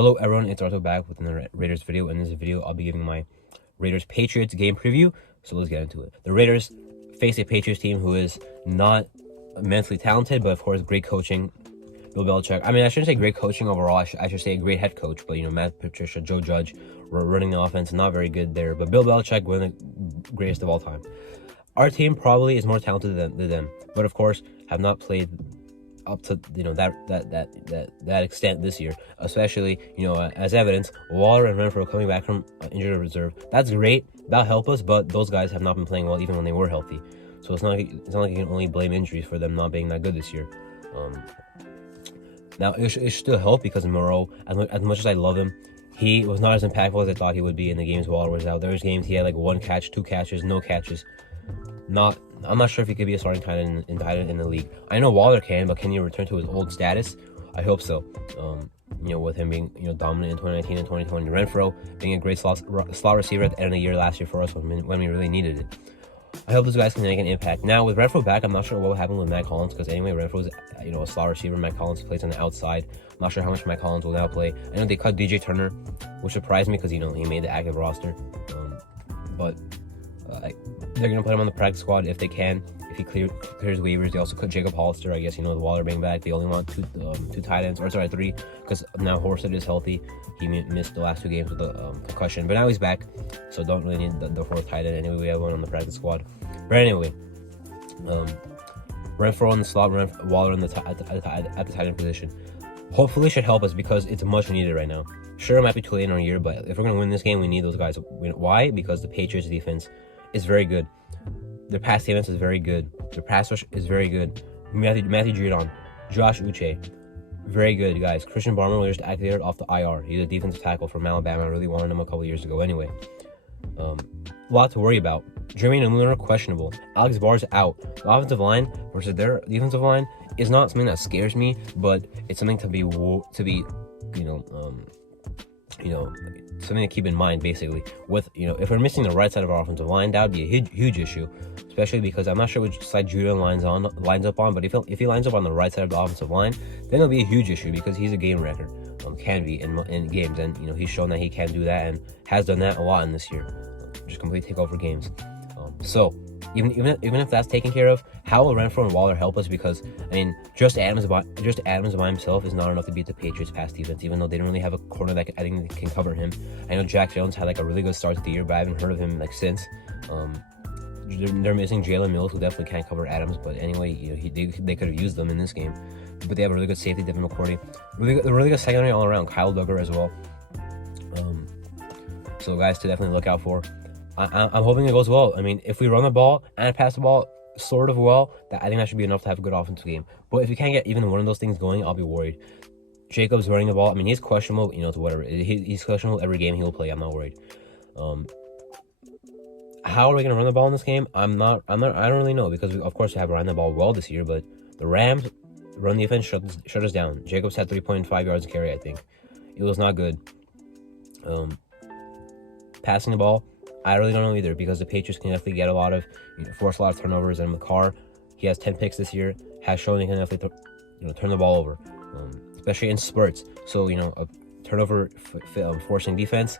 Hello everyone, it's Arthur back with another Raiders video. In this video, I'll be giving my Raiders Patriots game preview. So let's get into it. The Raiders face a Patriots team who is not immensely talented, but of course great coaching. Bill Belichick. I mean, I shouldn't say great coaching overall. I should say a great head coach. But Matt Patricia, Joe Judge, running the offense, not very good there. But Bill Belichick, one of the greatest of all time. Our team probably is more talented than them, but of course have not played up to that extent this year, especially as evidence, Waller and Renfro coming back from injured reserve. That's great, that'll help us, but those guys have not been playing well even when they were healthy. So it's not like you can only blame injuries for them not being that good this year. Now it should still help because Moreau, as much as I love him, he was not as impactful as I thought he would be in the games Waller was out. There was games he had like 1 catch, 2 catches, no catches. I'm not sure if he could be a starting tight end in the league. I know Waller can, but can he return to his old status? I hope so. With him being dominant in 2019 and 2020, Renfro being a great slot receiver at the end of the year last year for us when we really needed it. I hope those guys can make an impact. Now with Renfro back, I'm not sure what will happen with Matt Collins, because anyway, Renfro's a slot receiver. Matt Collins plays on the outside. I'm not sure how much Matt Collins will now play. I know they cut DJ Turner, which surprised me because he made the active roster, but they're gonna put him on the practice squad if they can. If he clears waivers, they also cut Jacob Hollister. I guess the Waller being back, they only want two tight ends, or sorry, 3, because now Horsett is healthy. He missed the last 2 games with a concussion, but now he's back, so don't really need the 4th tight end. Anyway, we have one on the practice squad. But anyway, Renfro on the slot, Waller at the tight end position. Hopefully, should help us because it's much needed right now. Sure, it might be too late in our year, but if we're gonna win this game, we need those guys. Why? Because the Patriots defense is very good. Their pass defense is very good. Their pass rush is very good. Matthew Judon, Josh Uche, very good guys. Christian Barmore was just activated off the IR. He's a defensive tackle from Alabama. I really wanted him a couple years ago. Anyway, a lot to worry about. Jermaine O'Neal questionable. Alex Barr's out. The offensive line versus their defensive line is not something that scares me, but it's something something to keep in mind. Basically, with if we're missing the right side of our offensive line, that would be a huge issue, especially because I'm not sure which side Judon lines up on, but if he lines up on the right side of the offensive line, then it'll be a huge issue because he's a game wrecker. Can be in games, and he's shown that he can do that and has done that a lot in this year. Just complete takeover games. So even if that's taken care of, how will Renfro and Waller help us? Because just Adams by himself is not enough to beat the Patriots pass defense, even though they don't really have a corner that I think can cover him. I know Jack Jones had a really good start to the year, but I haven't heard of him since. They're missing Jalen Mills, who definitely can't cover Adams, but anyway, they could have used them in this game. But they have a really good safety, Devin McCourty, really good secondary all around, Kyle Duggar as well. So guys to definitely look out for. I'm hoping it goes well. If we run the ball and pass the ball sort of well, I think that should be enough to have a good offensive game. But if we can't get even one of those things going, I'll be worried. Jacobs running the ball. He's questionable. It's whatever. He's questionable every game he will play. I'm not worried. How are we gonna run the ball in this game? I don't really know, because of course we have run the ball well this year, but the Rams run defense shut us down. Jacobs had 3.5 yards carry. I think it was not good. Passing the ball, I really don't know either, because the Patriots can definitely get force a lot of turnovers, and with Carr, he has 10 picks this year, has shown he can definitely turn the ball over, especially in spurts. So a turnover forcing defense,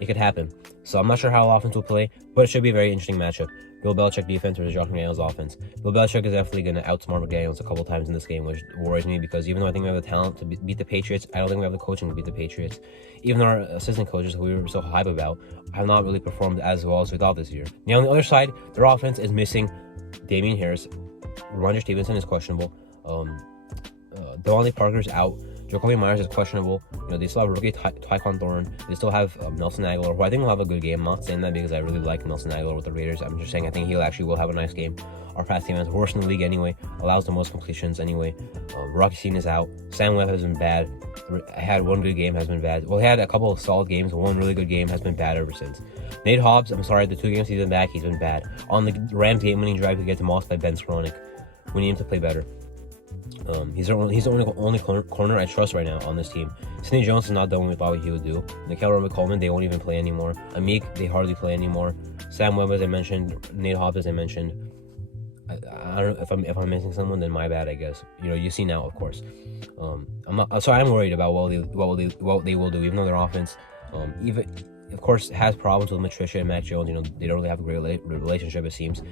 it could happen. So I'm not sure how offense will play, but it should be a very interesting matchup. Bill Belichick defense versus Josh McDaniels offense. Bill Belichick is definitely going to outsmart McDaniels a couple times in this game, which worries me, because even though I think we have the talent to beat the Patriots, I don't think we have the coaching to beat the Patriots. Even though our assistant coaches, who we were so hype about, have not really performed as well as we thought this year. Now on the other side, their offense is missing Damian Harris. Ramondre Stevenson is questionable. Devontae Parker's out. Jacoby Myers is questionable. They still have rookie Tyquan Thorne. They still have Nelson Aguilar, who I think will have a good game. I'm not saying that because I really like Nelson Aguilar with the Raiders. I'm just saying I think he will have a nice game. Our pass defense, worst in the league anyway, allows the most completions anyway. Rocky Sean is out. Sam Webb has been bad. I had 1 good game, has been bad. Well, he had a couple of solid games. 1 really good game, has been bad ever since. Nate Hobbs, I'm sorry, the 2 games he's been back, he's been bad. On the Rams game-winning drive, he gets demolished by Ben Skowronek. We need him to play better. He's the only corner I trust right now on this team. Sidney Jones is not done what we thought he would do. Nikel Coleman, they won't even play anymore. Amik, they hardly play anymore. Sam Webb, as I mentioned. Nate Hobbs, as I mentioned. I don't know if I'm missing someone, then my bad, I guess. You see now, of course. I'm worried about what they will do, even though their offense, even of course has problems with Patricia and Mac Jones. They don't really have a great relationship, it seems.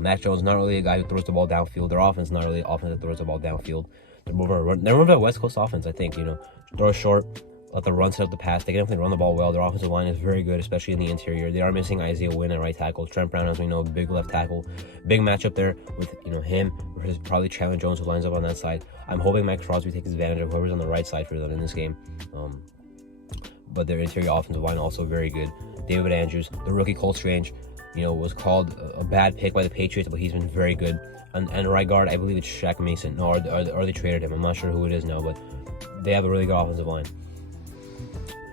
Mac Jones not really a guy who throws the ball downfield. Their offense not really an offense that throws the ball downfield. They're more of a West Coast offense, I think. Throw it short, let the run set up the pass. They can definitely run the ball well. Their offensive line is very good, especially in the interior. They are missing Isaiah Wynn at right tackle. Trent Brown, as we know, big left tackle. Big matchup there with him versus probably Chandler Jones, who lines up on that side. I'm hoping Mike Crosby takes advantage of whoever's on the right side for them in this game. But their interior offensive line also very good. David Andrews, the rookie Cole Strange, was called a bad pick by the Patriots, but he's been very good. And right guard, I believe it's Shaq Mason. No, or they traded him. I'm not sure who it is now, but they have a really good offensive line.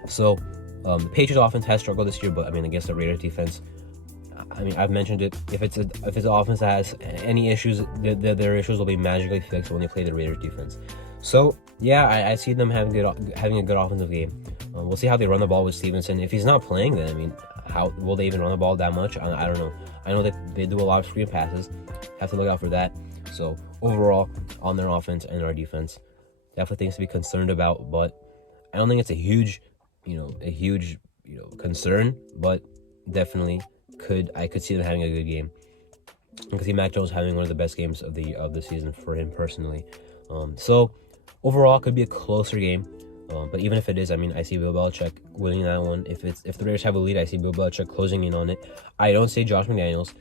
So, the Patriots offense has struggled this year, but against the Raiders defense, I've mentioned it. If it's an offense that has any issues, their issues will be magically fixed when they play the Raiders defense. So, yeah, I see them having a good offensive game. We'll see how they run the ball with Stevenson. If he's not playing, then how will they even run the ball that much? I don't know. I know that they do a lot of screen passes. Have to look out for that. So overall, on their offense and our defense, definitely things to be concerned about. But I don't think it's a huge concern. But definitely I could see them having a good game. I could see Mac Jones having one of the best games of the season for him personally. So overall, it could be a closer game. But even if it is, I see Bill Belichick winning that one. If the Raiders have a lead, I see Bill Belichick closing in on it. I don't see Josh McDaniels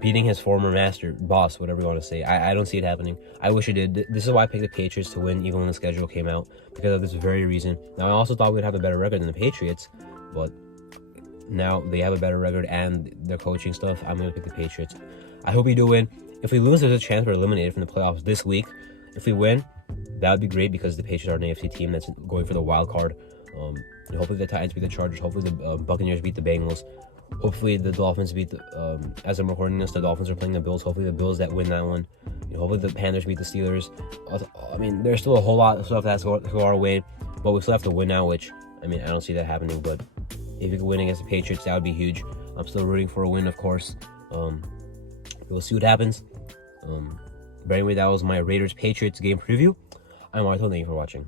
beating his former boss, whatever you want to say. I don't see it happening. I wish it did. This is why I picked the Patriots to win, even when the schedule came out, because of this very reason. Now, I also thought we'd have a better record than the Patriots, but now they have a better record and their coaching stuff. I'm going to pick the Patriots. I hope we do win. If we lose, there's a chance we're eliminated from the playoffs this week. If we win, that would be great because the Patriots are an AFC team that's going for the wild card. Hopefully the Titans beat the Chargers. Hopefully the Buccaneers beat the Bengals. Hopefully the Dolphins beat as I'm recording this, the Dolphins are playing the Bills. Hopefully the Bills that win that one. Hopefully the Panthers beat the Steelers. There's still a whole lot of stuff that's going our way, but we still have to win now, which, I don't see that happening. But if we could win against the Patriots, that would be huge. I'm still rooting for a win, of course. We'll see what happens. But anyway, that was my Raiders-Patriots game preview. I'm Arthur. Thank you for watching.